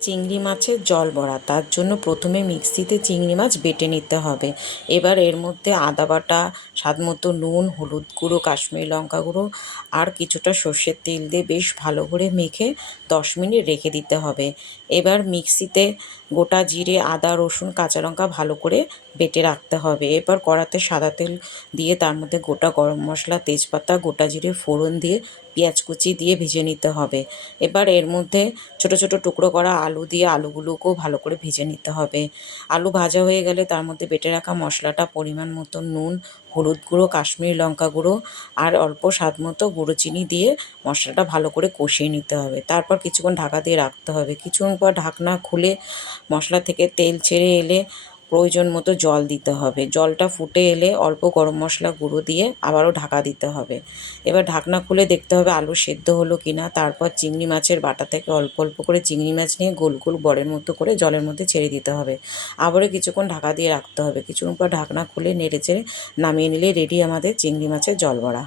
চিংড়ি মাছের জল বড়া, তার জন্য প্রথমে মিক্সিতে চিংড়ি মাছ বেটে নিতে হবে। এবার এর মধ্যে আদা বাটা, স্বাদমতো নুন, হলুদ গুঁড়ো, কাশ্মীরি লঙ্কা গুঁড়ো আর কিছুটা সর্ষের তেল দিয়ে বেশ ভালো করে মেখে 10 মিনিট রেখে দিতে হবে। এবার মিক্সিতে গোটা জিরে, আদা, রসুন, কাঁচা লঙ্কা ভালো করে বেটে রাখতে হবে। এবার কড়াতে সাদা তেল দিয়ে তার মধ্যে গোটা গরম মশলা, তেজপাতা, গোটা জিরে ফোড়ন দিয়ে পেঁয়াজ কুচি দিয়ে ভেজে নিতে হবে। এবার এর মধ্যে ছোট ছোট টুকরো করা আলু দিয়ে আলুগুলোকেও ভালো করে ভেজে নিতে হবে। আলু ভাজা হয়ে গেলে তার মধ্যে বেটে রাখা মশলাটা, পরিমাণ মতো নুন, হলুদ গুঁড়ো, কাশ্মীরি লঙ্কা গুঁড়ো আর অল্প স্বাদ মতো গুঁড়ো চিনি দিয়ে মশলাটা ভালো করে কষিয়ে নিতে হবে। তারপর কিছুক্ষণ ঢাকা দিয়ে রাখতে হবে। কিছুক্ষণ পর ঢাকনা খুলে মশলা থেকে তেল ছেড়ে এলে প্রয়োজন মতো জল দিতে হবে। জলটা ফুটে এলে অল্প গরম মশলা গুঁড়ো দিয়ে আবারও ঢাকা দিতে হবে। এবার ঢাকনা খুলে দেখতে হবে আলু সেদ্ধ হলো কি না। তারপর চিংড়ি মাছের বাটা থেকে অল্প অল্প করে চিংড়ি মাছ নিয়ে গোল গোল বড়ের মতো করে জলের মধ্যে ছেড়ে দিতে হবে। আবারও কিছুক্ষণ ঢাকা দিয়ে রাখতে হবে। কিছুক্ষণ পর ঢাকনা খুলে নেড়ে চেড়ে নামিয়ে নিলে রেডি আমাদের চিংড়ি মাছের জল বড়া।